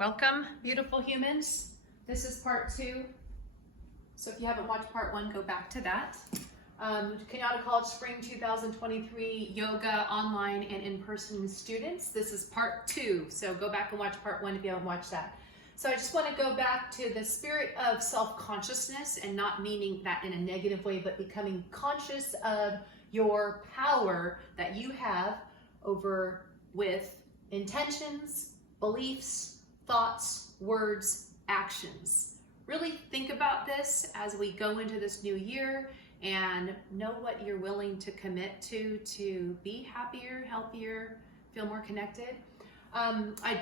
Welcome, beautiful humans. This is part 2. So if you haven't watched part 1, go back to that. Cañada College Spring 2023 Yoga online and in-person students. This is part 2. So go back and watch part 1 if you haven't watched that. So I just want to go back to the spirit of self-consciousness, and not meaning that in a negative way, but becoming conscious of your power that you have over with intentions, beliefs, thoughts, words, actions. Really think about this as we go into this new year and know what you're willing to commit to be happier, healthier, feel more connected. I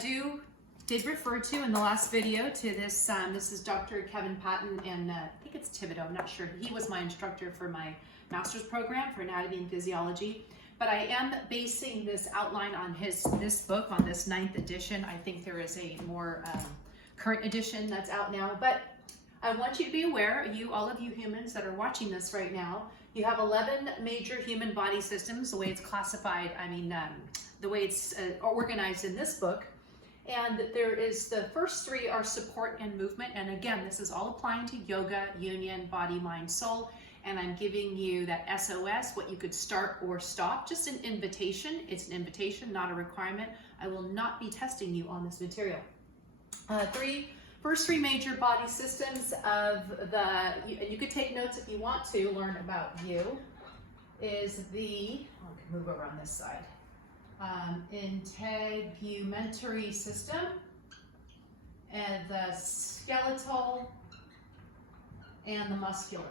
did refer to in the last video to this, this is Dr. Kevin Patton, and I think it's Thibodeau, I'm not sure. He was my instructor for my master's program for anatomy and physiology. But I am basing this outline on this book, on this 9th edition. I think there is a more current edition that's out now. But I want you to be aware, all of you humans that are watching this right now, you have 11 major human body systems, the way it's classified, the way it's organized in this book. And there is, the first 3 are support and movement. And again, this is all applying to yoga, union, body, mind, soul. And I'm giving you that SOS, what you could start or stop, just an invitation. It's an invitation, not a requirement. I will not be testing you on this material. First 3 major body systems of you could take notes if you want to learn about you, is the, I can move over on this side, Integumentary system, and the skeletal, and the muscular.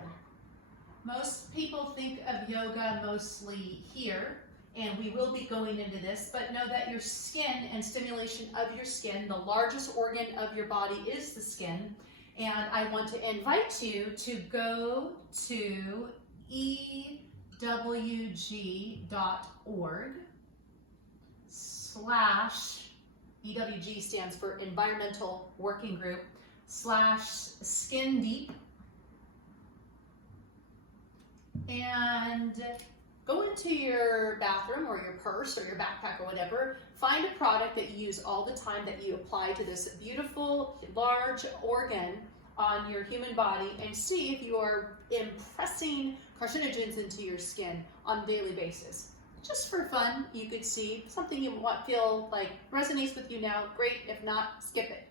Most people think of yoga mostly here, and we will be going into this, but know that your skin and stimulation of your skin, the largest organ of your body is the skin. And I want to invite you to go to ewg.org/EWG stands for Environmental Working Group /Skin Deep. And go into your bathroom or your purse or your backpack or whatever, find a product that you use all the time that you apply to this beautiful large organ on your human body, and see if you are impressing carcinogens into your skin on a daily basis. Just for fun, you could see something you feel like resonates with you now, great. If not, skip it.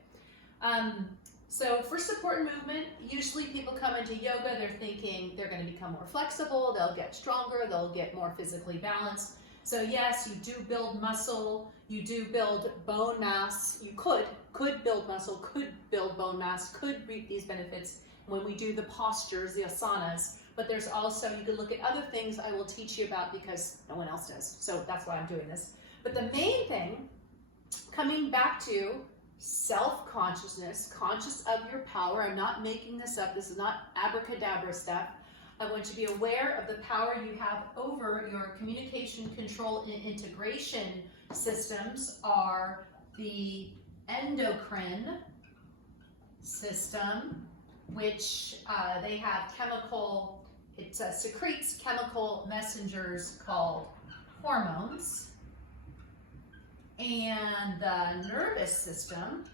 So for support and movement, usually people come into yoga, they're thinking they're going to become more flexible, they'll get stronger, they'll get more physically balanced. So yes, you do build muscle, you do build bone mass, you could build muscle, could build bone mass, could reap these benefits when we do the postures, the asanas. But there's also, you could look at other things I will teach you about because no one else does. So that's why I'm doing this. But the main thing, coming back to self-consciousness, conscious of your power. I'm not making this up. This is not abracadabra stuff. I want you to be aware of the power you have over your communication, control, and integration systems are the endocrine system, which they have chemical, it secretes chemical messengers called hormones. And the nervous system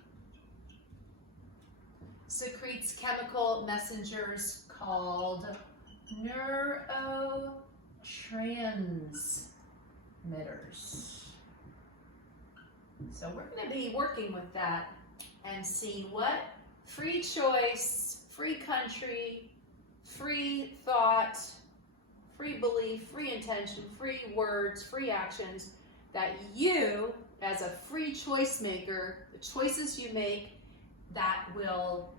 secretes chemical messengers called neurotransmitters. So we're going to be working with that and seeing what free choice, free country, free thought, free belief, free intention, free words, free actions that you, as a free choice maker, the choices you make that will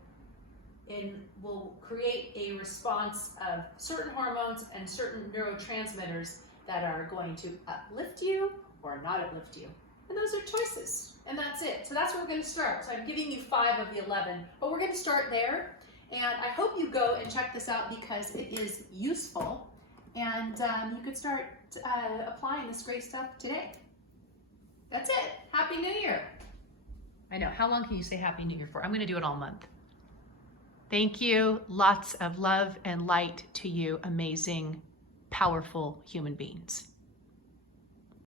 create a response of certain hormones and certain neurotransmitters that are going to uplift you or not uplift you. And those are choices, and that's it. So that's where we're going to start. So I'm giving you 5 of the 11, but we're going to start there. And I hope you go and check this out because it is useful, and you could start applying this great stuff today. That's it. Happy New Year. I know. How long can you say Happy New Year for? I'm going to do it all month. Thank you. Lots of love and light to you, amazing, powerful human beings.